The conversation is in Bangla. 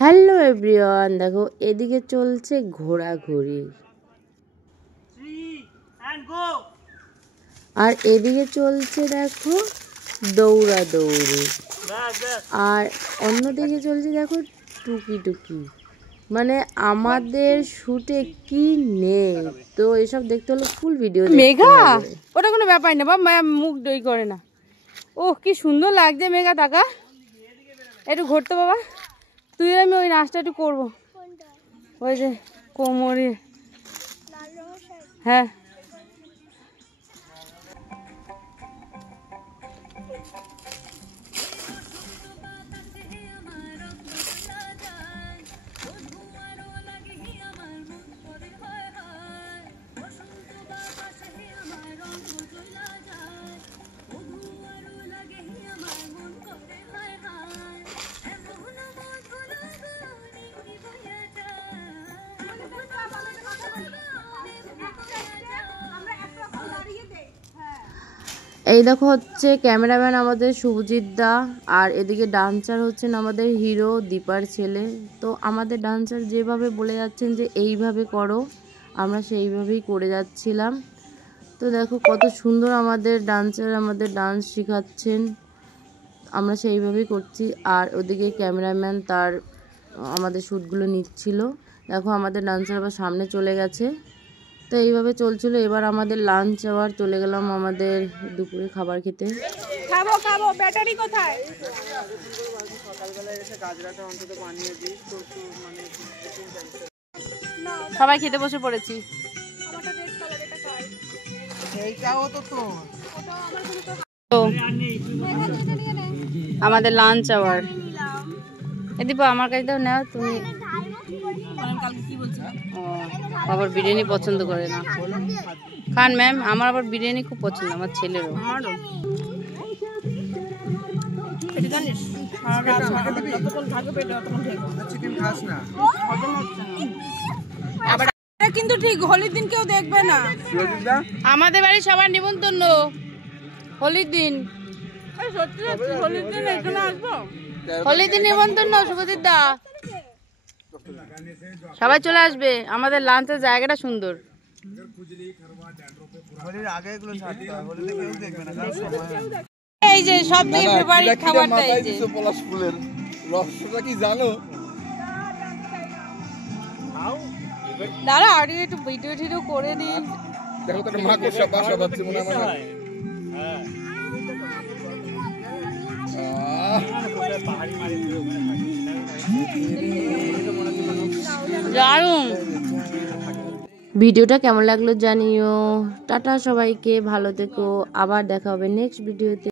হ্যালো এভরিওয়ান, দেখো এদিকে চলছে ঘোরাঘুরি আর এদিকে চলছে দেখো দৌড়াদৌড়ি, আর অন্যদিকে চলছে দেখো টুকি টুকি। মানে আমাদের শুটে কি নেই, তো এসব দেখতে হলে ফুল ভিডিও মেঘা ওটা কোনো ব্যাপার না, বা মুখ দই করে না। ও কি সুন্দর লাগছে মেঘা, টাকা একটু ঘুরতে বাবা, তুই আমি ওই নাচটা একটু করবো, ওই যে কোমরে। হ্যাঁ এই দেখো হচ্ছে ক্যামেরাম্যান আমাদের শুভজিৎ দা, আর এদিকে ডান্সার হচ্ছেন আমাদের হিরো দীপার ছেলে। তো আমাদের ডান্সার যেভাবে বলে যাচ্ছেন যে এইভাবে করো, আমরা সেইভাবেই করে যাচ্ছিলাম। তো দেখো কত সুন্দর আমাদের ডান্সার আমাদের ডান্স শেখাচ্ছেন, আমরা সেইভাবেই করছি। আর ওদিকে ক্যামেরাম্যান তার আমাদের শ্যুটগুলো নিচ্ছিল। দেখো আমাদের ডান্সার আবার সামনে চলে গেছে। তো এইভাবে চলছিল। এবার আমাদের লাঞ্চ আওয়ার, চলে গেলাম আমাদের দুপুরে খাবার খেতে। খাবো খাবো, ব্যাটারি কোথায়? সবাই খেতে বসে পড়েছি। আমাদের লাঞ্চ আওয়ার। এদিকে আমার কাছে দাও, নাও তুমি। ও আবার বিরিয়ানি পছন্দ করে না। খান ম্যাম, আমার আবার বিরিয়ানি খুব পছন্দ, আমার ছেলেরও। কিন্তু ঠিক হোলির দিন কেউ দেখবে না, আমাদের বাড়ি সবার নিমন্ত্রণ হোলির দিন। হোলির দিন এখানে আসবো, হোলির দিন নিমন্ত্রণ শুভজিৎ দা, সবাই চলে আসবে। আমাদের লাঞ্চের জায়গাটা সুন্দর। এই যে সব থেকে ফেভারিট খাবারটা, এই যে পলাশ ফুলের রসটা কি জানো? দাঁড়া আর একটু ভিডিও টিডিও করে নি। দেখো তো মা কোষা বাসা বাচ্চা মনে হয়। হ্যাঁ ভিডিওটা কেমন লাগলো জানিও। টাটা সবাইকে, ভালো থেকো, আবার দেখা হবে নেক্সট ভিডিওতে।